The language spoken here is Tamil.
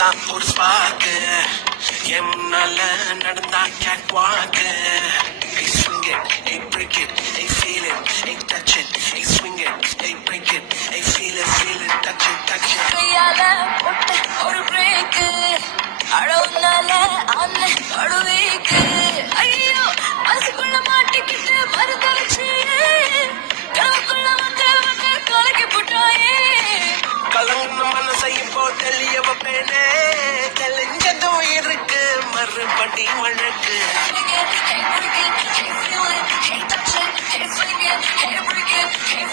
தான் ஒரு ஸ்பாக்கு என் முன்னால நடந்தா கேட் வாக்கு Hey swing it, hey break it, hey feel it, hey touch it, hey swing it, hey break it, hey feel it, touch it, touch it. கையால போட்ட ஒரு பிரேக்கு அழவுனால அன்ன அழுவேக்கு ஐயோ மனசுக்குள்ள மாட்டிக்கிட்டு மறுதளிச்சு கனவுக்குள்ள வந்து வந்து கலக்கி போட்டாயே கலங்க மனசை இப்போ தெளிய வைப்பேனே தெளிஞ்சதும் இருக்கு மறுபடி வழக்கு Hey break it, hey feel it, hey touch it, hey swing it, hey break it, hey